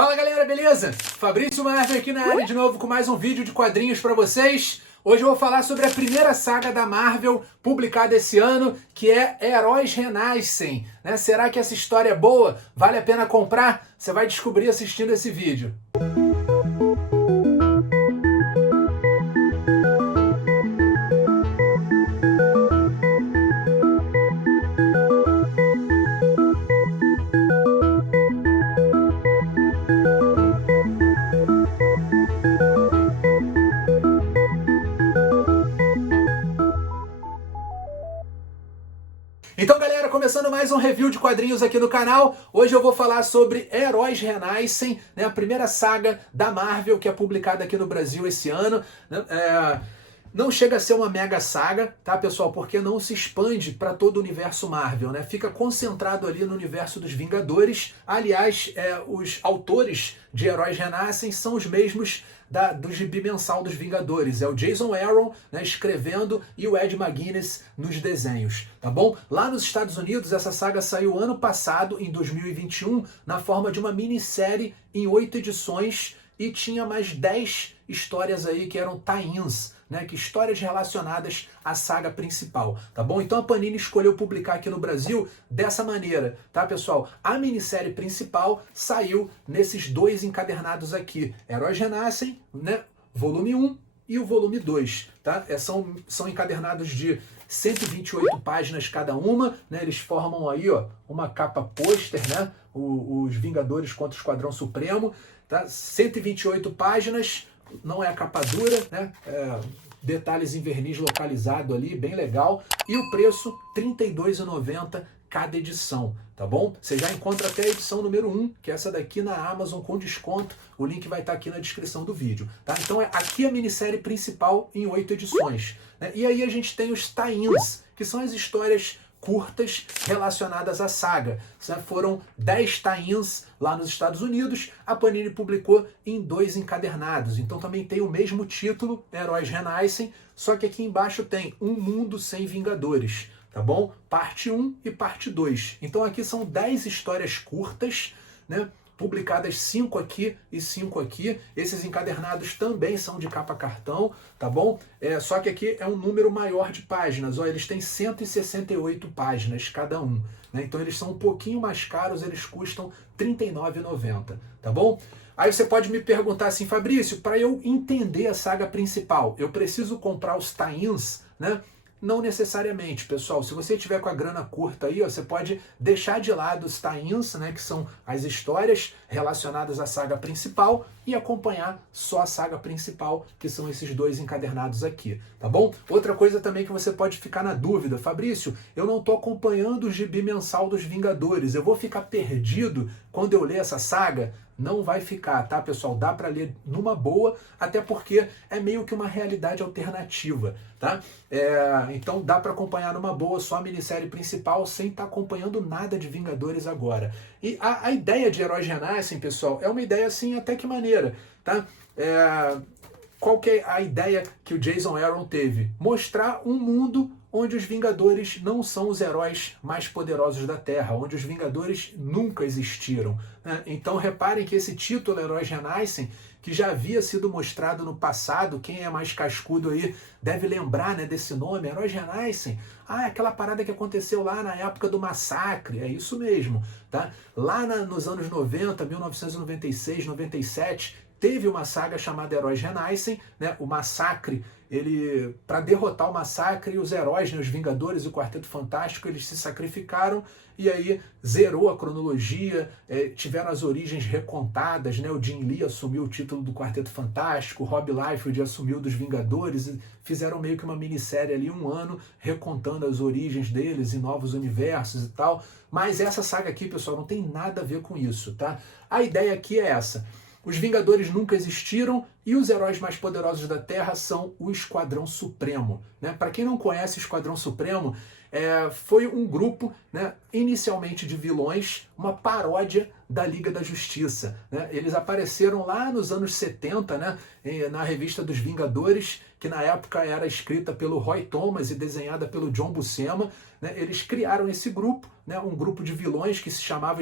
Fala galera, beleza? Fabrício Marvel aqui na área de novo com mais um vídeo de quadrinhos pra vocês. Hoje eu vou falar sobre a primeira saga da Marvel publicada esse ano, que é Heróis Renascem. Será que essa história é boa? Vale a pena comprar? Você vai descobrir assistindo esse vídeo. Então galera, começando mais um review de quadrinhos aqui no canal, hoje eu vou falar sobre Heróis Renascem, a primeira saga da Marvel que é publicada aqui no Brasil esse ano. Não chega a ser uma mega saga, tá pessoal? Porque não se expande para todo o universo Marvel, Fica concentrado ali no universo dos Vingadores. Aliás, os autores de Heróis Renascem são os mesmos do gibi mensal dos Vingadores. É o Jason Aaron escrevendo e o Ed McGuinness nos desenhos, tá bom? Lá nos Estados Unidos, essa saga saiu ano passado, em 2021, na forma de uma minissérie em 8 edições e tinha mais 10 histórias aí que eram tie-ins, que histórias relacionadas à saga principal, tá bom? Então a Panini escolheu publicar aqui no Brasil dessa maneira, tá pessoal? A minissérie principal saiu nesses dois encadernados aqui, Heróis Renascem, volume 1 e o volume 2, tá? São encadernados de 128 páginas cada uma, Eles formam aí, ó, uma capa pôster, Os Vingadores contra o Esquadrão Supremo, tá? 128 páginas, não é a capa dura, detalhes em verniz localizado ali, bem legal. E o preço, R$ 32,90 cada edição, tá bom? Você já encontra até a edição número 1, que é essa daqui na Amazon com desconto. O link vai estar aqui na descrição do vídeo, tá? Então aqui a minissérie principal em 8 edições, E aí a gente tem os tie-ins, que são as histórias curtas relacionadas à saga. Foram 10 tie-ins lá nos Estados Unidos, a Panini publicou em 2 encadernados. Então também tem o mesmo título, Heróis Renascem, só que aqui embaixo tem Um Mundo Sem Vingadores, tá bom? Parte 1 e parte 2. Então aqui são 10 histórias curtas, publicadas 5 aqui e 5 aqui. Esses encadernados também são de capa cartão, tá bom? Só que aqui é um número maior de páginas. Ó, eles têm 168 páginas cada um, Então eles são um pouquinho mais caros, eles custam R$ 39,90, tá bom? Aí você pode me perguntar assim, Fabrício, para eu entender a saga principal, eu preciso comprar os tie-ins, Não necessariamente, pessoal. Se você tiver com a grana curta aí, você pode deixar de lado os tie-ins, que são as histórias relacionadas à saga principal, e acompanhar só a saga principal, que são esses 2 encadernados aqui, tá bom? Outra coisa também que você pode ficar na dúvida, Fabrício, eu não estou acompanhando o gibi mensal dos Vingadores, eu vou ficar perdido quando eu ler essa saga? Não vai ficar, tá, pessoal? Dá para ler numa boa, até porque é meio que uma realidade alternativa, tá? Então dá para acompanhar numa boa só a minissérie principal sem estar acompanhando nada de Vingadores agora. E a ideia de Heróis Renascem, pessoal, é uma ideia assim até que maneira, tá? Qual que é a ideia que o Jason Aaron teve? Mostrar um mundo onde os Vingadores não são os heróis mais poderosos da Terra, onde os Vingadores nunca existiram. Então reparem que esse título, Heróis Renascem, que já havia sido mostrado no passado, quem é mais cascudo aí deve lembrar desse nome, Heróis Renascem. Aquela parada que aconteceu lá na época do massacre, é isso mesmo, tá? Lá nos anos 90, 1996, 97, teve uma saga chamada Heróis Renascem, O massacre, para derrotar o massacre, os heróis, os Vingadores e o Quarteto Fantástico, eles se sacrificaram e aí zerou a cronologia, tiveram as origens recontadas, O Jim Lee assumiu o título do Quarteto Fantástico, o Rob Liefeld assumiu dos Vingadores, e fizeram meio que uma minissérie ali, 1 ano, recontando as origens deles em novos universos e tal. Mas essa saga aqui, pessoal, não tem nada a ver com isso, tá? A ideia aqui é essa. Os Vingadores nunca existiram e os heróis mais poderosos da Terra são o Esquadrão Supremo. Para quem não conhece o Esquadrão Supremo, foi um grupo, né, inicialmente de vilões, uma paródia da Liga da Justiça, né? Eles apareceram lá nos anos 70, né, na revista dos Vingadores, que na época era escrita pelo Roy Thomas e desenhada pelo John Buscema, né? Eles criaram esse grupo, né, um grupo de vilões que se chamava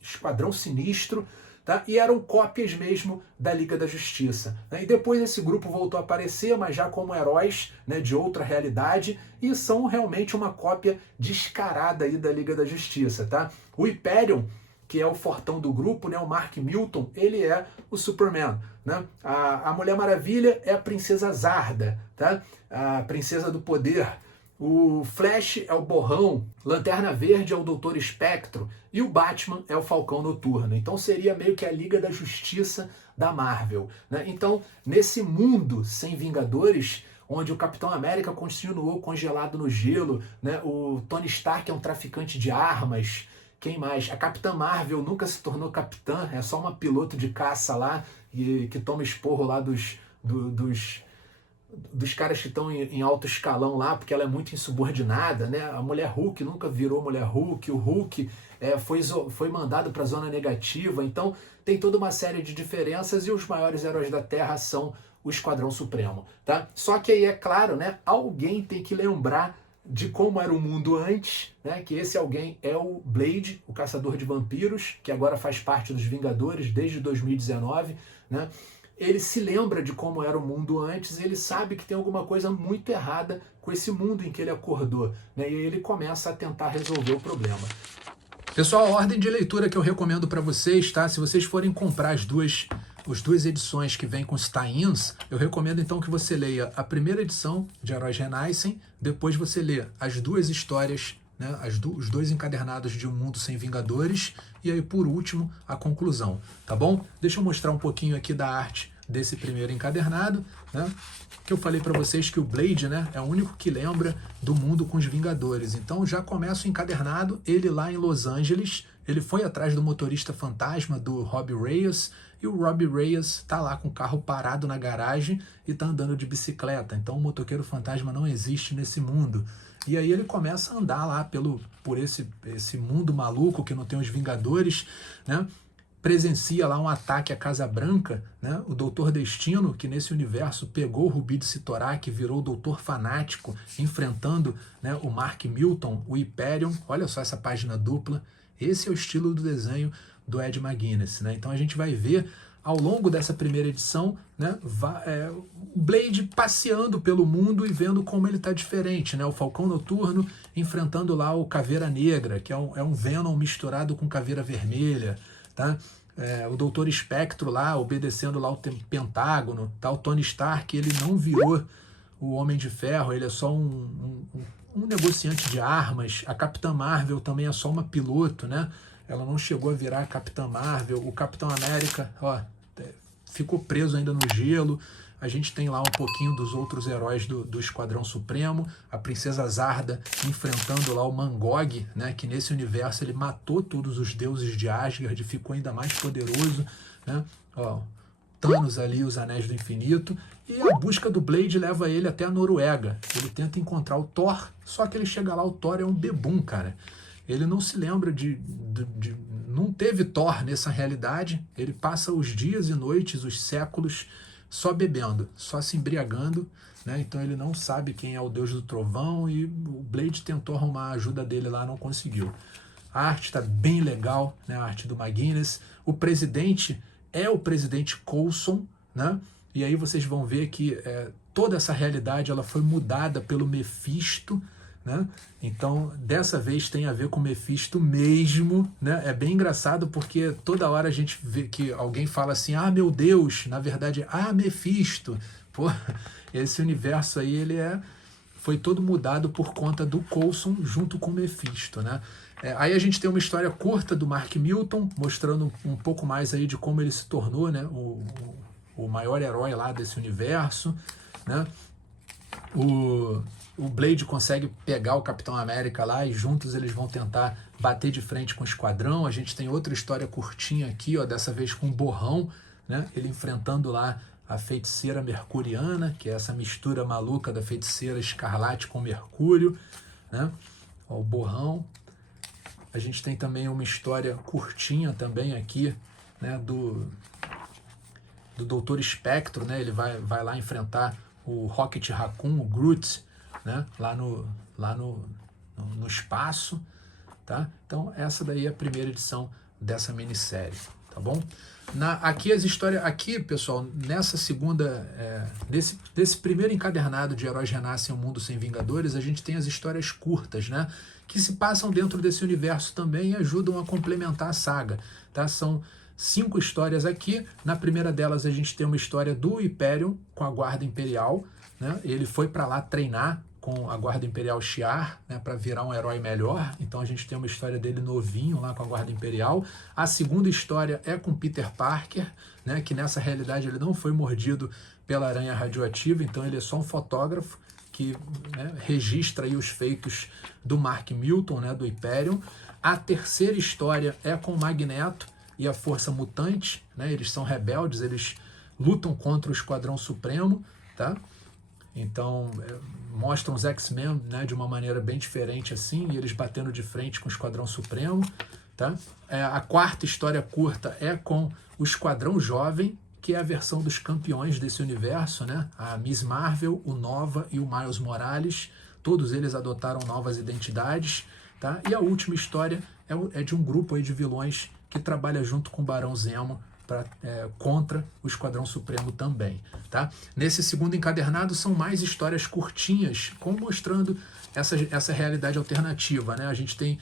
Esquadrão Sinistro, tá? E eram cópias mesmo da Liga da Justiça, né? E depois esse grupo voltou a aparecer, mas já como heróis, né, de outra realidade, e são realmente uma cópia descarada aí da Liga da Justiça, tá? O Hyperion, que é o fortão do grupo, né, o Mark Milton, ele é o Superman, né? A Mulher Maravilha é a Princesa Zarda, tá? A Princesa do Poder. O Flash é o Borrão, Lanterna Verde é o Doutor Espectro e o Batman é o Falcão Noturno. Então seria meio que a Liga da Justiça da Marvel, né? Então, nesse mundo sem Vingadores, onde o Capitão América continuou congelado no gelo, né? O Tony Stark é um traficante de armas. Quem mais? A Capitã Marvel nunca se tornou capitã, é só uma piloto de caça lá que toma esporro lá dos caras que estão em alto escalão lá, porque ela é muito insubordinada, né? A Mulher Hulk nunca virou Mulher Hulk, o Hulk foi mandado para a zona negativa, então tem toda uma série de diferenças e os maiores heróis da Terra são o Esquadrão Supremo, tá? Só que aí, é claro, né, alguém tem que lembrar de como era o mundo antes, né? Que esse alguém é o Blade, o caçador de vampiros, que agora faz parte dos Vingadores desde 2019, né? Ele se lembra de como era o mundo antes, ele sabe que tem alguma coisa muito errada com esse mundo em que ele acordou, né? E aí ele começa a tentar resolver o problema. Pessoal, a ordem de leitura que eu recomendo para vocês, tá? Se vocês forem comprar as duas edições que vêm com os tie-ins, eu recomendo então que você leia a primeira edição de Heróis Renascem, depois você lê as duas histórias, né, os dois encadernados de Um Mundo Sem Vingadores, e aí por último a conclusão, tá bom? Deixa eu mostrar um pouquinho aqui da arte desse primeiro encadernado, né? Que eu falei para vocês que o Blade, né, é o único que lembra do mundo com os Vingadores. Então já começa o encadernado, ele lá em Los Angeles, ele foi atrás do motorista fantasma do Robbie Reyes, e o Robbie Reyes tá lá com o carro parado na garagem e tá andando de bicicleta. Então o motoqueiro fantasma não existe nesse mundo. E aí ele começa a andar lá por esse mundo maluco que não tem os Vingadores, né? Presencia lá um ataque à Casa Branca, né? O Doutor Destino, que nesse universo pegou o Rubi de Sitorak, virou o Doutor Fanático, enfrentando, né, o Mark Milton, o Hyperion. Olha só essa página dupla. Esse é o estilo do desenho do Ed McGuinness, né? Então a gente vai ver ao longo dessa primeira edição, né, o Blade passeando pelo mundo e vendo como ele está diferente, né? O Falcão Noturno enfrentando lá o Caveira Negra, que é um Venom misturado com Caveira Vermelha, tá? O Doutor Espectro lá obedecendo lá o Pentágono, tá? O Tony Stark, ele não virou o Homem de Ferro, ele é só um negociante de armas. A Capitã Marvel também é só uma piloto, né? Ela não chegou a virar a Capitã Marvel. O Capitão América, ó, ficou preso ainda no gelo. A gente tem lá um pouquinho dos outros heróis do Esquadrão Supremo. A Princesa Zarda enfrentando lá o Mangog, né? Que nesse universo ele matou todos os deuses de Asgard e ficou ainda mais poderoso, né? Ó, Thanos ali, os Anéis do Infinito. E a busca do Blade leva ele até a Noruega. Ele tenta encontrar o Thor, só que ele chega lá, o Thor é um bebum, cara. Ele não se lembra não teve Thor nessa realidade. Ele passa os dias e noites, os séculos, só bebendo, só se embriagando, né? Então ele não sabe quem é o Deus do Trovão e o Blade tentou arrumar a ajuda dele lá, não conseguiu. A arte está bem legal, né? A arte do McGuinness. O presidente é o presidente Coulson, né? E aí vocês vão ver que toda essa realidade ela foi mudada pelo Mephisto, né? Então, dessa vez tem a ver com Mephisto mesmo, né? É bem engraçado porque toda hora a gente vê que alguém fala assim, ah, meu Deus, na verdade, ah, Mephisto. Pô, esse universo aí, foi todo mudado por conta do Coulson junto com Mephisto, né? Aí a gente tem uma história curta do Mark Milton, mostrando um pouco mais aí de como ele se tornou, né, o maior herói lá desse universo, né? O Blade consegue pegar o Capitão América lá e juntos eles vão tentar bater de frente com o Esquadrão. A gente tem outra história curtinha aqui, ó, dessa vez com o Borrão, né? Ele enfrentando lá a feiticeira mercuriana, que é essa mistura maluca da feiticeira escarlate com Mercúrio, né? Ó, o borrão. A gente tem também uma história curtinha também aqui, né, do Doutor Espectro, né? Ele vai lá enfrentar o Rocket Raccoon, o Groot, né? Lá no espaço, tá? Então essa daí é a primeira edição dessa minissérie, tá bom? Aqui as histórias, aqui pessoal, nessa segunda, desse primeiro encadernado de Heróis Renascem, Um Mundo Sem Vingadores, a gente tem as histórias curtas, né? Que se passam dentro desse universo também e ajudam a complementar a saga, tá? São 5 histórias aqui. Na primeira delas a gente tem uma história do Hyperion com a Guarda Imperial, né? Ele foi para lá treinar com a Guarda Imperial Shi'ar, né, para virar um herói melhor. Então a gente tem uma história dele novinho lá com a Guarda Imperial. A segunda história é com Peter Parker, né, que nessa realidade ele não foi mordido pela aranha radioativa, então ele é só um fotógrafo que, né, registra aí os feitos do Mark Milton, né, do Hyperion. A terceira história é com o Magneto e a Força Mutante, né, eles são rebeldes, eles lutam contra o Esquadrão Supremo, tá? Então, mostram os X-Men, né, de uma maneira bem diferente assim, e eles batendo de frente com o Esquadrão Supremo, tá? A quarta história curta é com o Esquadrão Jovem, que é a versão dos campeões desse universo, né? A Miss Marvel, o Nova e o Miles Morales, todos eles adotaram novas identidades, tá? E a última história é de um grupo aí de vilões que trabalha junto com o Barão Zemo contra o Esquadrão Supremo também, tá? Nesse segundo encadernado são mais histórias curtinhas, mostrando essa realidade alternativa, né? A gente tem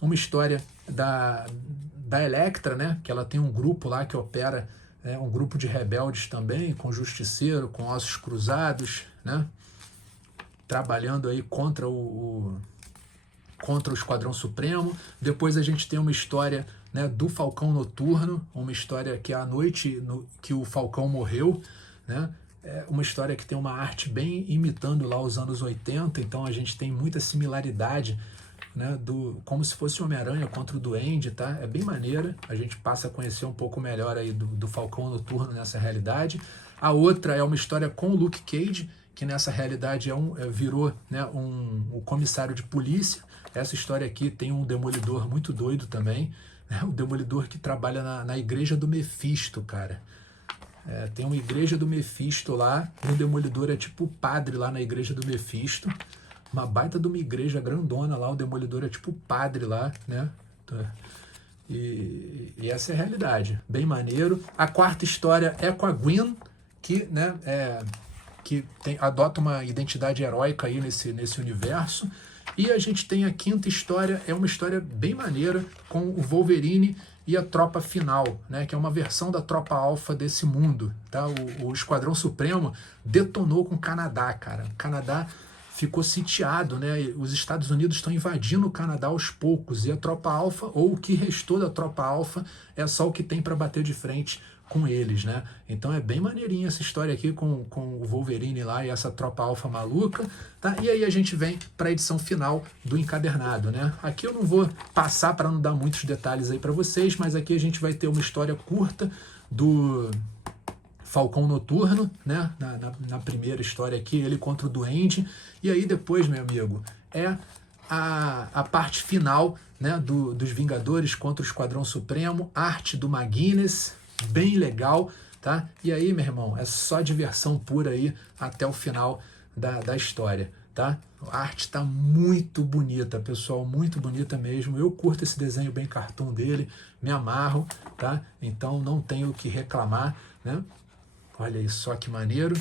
uma história da Elektra, né? Que ela tem um grupo lá que opera, um grupo de rebeldes também, com Justiceiro, com Ossos Cruzados, né? Trabalhando aí contra o Esquadrão Supremo. Depois a gente tem uma história, né, do Falcão Noturno, uma história que é a noite que o Falcão morreu, né? É uma história que tem uma arte bem imitando lá os anos 80, então a gente tem muita similaridade, né, como se fosse o Homem-Aranha contra o Duende, tá? É bem maneira, a gente passa a conhecer um pouco melhor aí do Falcão Noturno nessa realidade. A outra é uma história com o Luke Cage, que nessa realidade virou, né, o comissário de polícia. Essa história aqui tem um Demolidor muito doido também, né? O Demolidor que trabalha na igreja do Mephisto, cara. Tem uma igreja do Mephisto lá, e o Demolidor é tipo o padre lá na igreja do Mephisto. Uma baita de uma igreja grandona lá, o Demolidor é tipo o padre lá, né? E essa é a realidade, bem maneiro. A quarta história é com a Gwen, que, né, que adota uma identidade heróica aí nesse universo. E a gente tem a quinta história, é uma história bem maneira, com o Wolverine e a Tropa Final, né, que é uma versão da Tropa Alpha desse mundo, tá? O Esquadrão Supremo detonou com o Canadá, cara. O Canadá ficou sitiado, né? Os Estados Unidos estão invadindo o Canadá aos poucos, e a Tropa Alpha, ou o que restou da Tropa Alpha, é só o que tem para bater de frente com eles, né? Então é bem maneirinha essa história aqui com o Wolverine lá e essa Tropa Alpha maluca, tá? E aí a gente vem para a edição final do encadernado, né? Aqui eu não vou passar para não dar muitos detalhes aí para vocês, mas aqui a gente vai ter uma história curta do Falcão Noturno, né? Na primeira história aqui, ele contra o Duende. E aí depois, meu amigo, a parte final, né, dos Vingadores contra o Esquadrão Supremo, arte do McGuinness, bem legal, tá? E aí, meu irmão, é só diversão pura aí até o final da história, tá? A arte tá muito bonita, pessoal, muito bonita mesmo. Eu curto esse desenho bem cartoon dele, me amarro, tá? Então não tenho o que reclamar, né? Olha aí só que maneiro.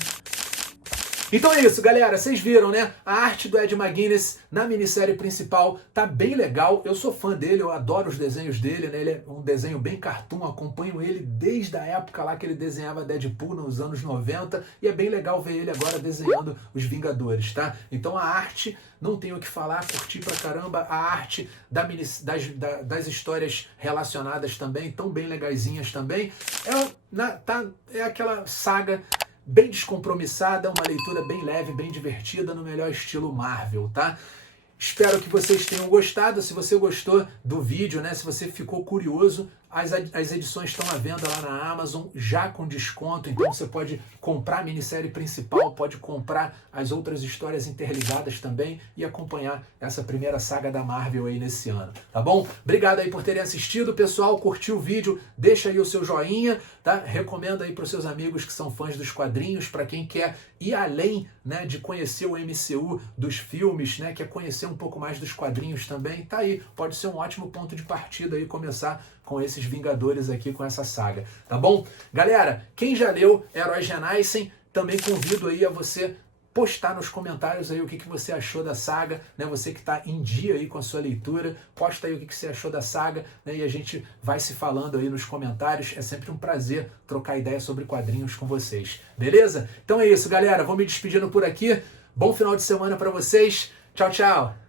Então é isso, galera. Vocês viram, né? A arte do Ed McGuinness na minissérie principal tá bem legal. Eu sou fã dele, eu adoro os desenhos dele, né? Ele é um desenho bem cartoon, acompanho ele desde a época lá que ele desenhava Deadpool nos anos 90, e é bem legal ver ele agora desenhando os Vingadores, tá? Então a arte, não tenho o que falar, curti pra caramba. A arte das histórias relacionadas também, tão bem legaisinhas também. É aquela saga bem descompromissada, uma leitura bem leve, bem divertida, no melhor estilo Marvel, tá? Espero que vocês tenham gostado. Se você gostou do vídeo, né, se você ficou curioso, as edições estão à venda lá na Amazon, já com desconto, então você pode comprar a minissérie principal, pode comprar as outras histórias interligadas também e acompanhar essa primeira saga da Marvel aí nesse ano, tá bom? Obrigado aí por terem assistido, pessoal, curtiu o vídeo, deixa aí o seu joinha, tá? Recomenda aí para os seus amigos que são fãs dos quadrinhos, para quem quer ir além, né, de conhecer o MCU dos filmes, né, quer conhecer um pouco mais dos quadrinhos também, tá aí, pode ser um ótimo ponto de partida aí começar com esses Vingadores aqui, com essa saga, tá bom? Galera, quem já leu Heróis Renascem, também convido aí a você postar nos comentários aí o que você achou da saga, né? Você que está em dia aí com a sua leitura, posta aí o que você achou da saga, né? E a gente vai se falando aí nos comentários. É sempre um prazer trocar ideias sobre quadrinhos com vocês, beleza? Então é isso, galera. Vou me despedindo por aqui. Bom final de semana para vocês. Tchau, tchau!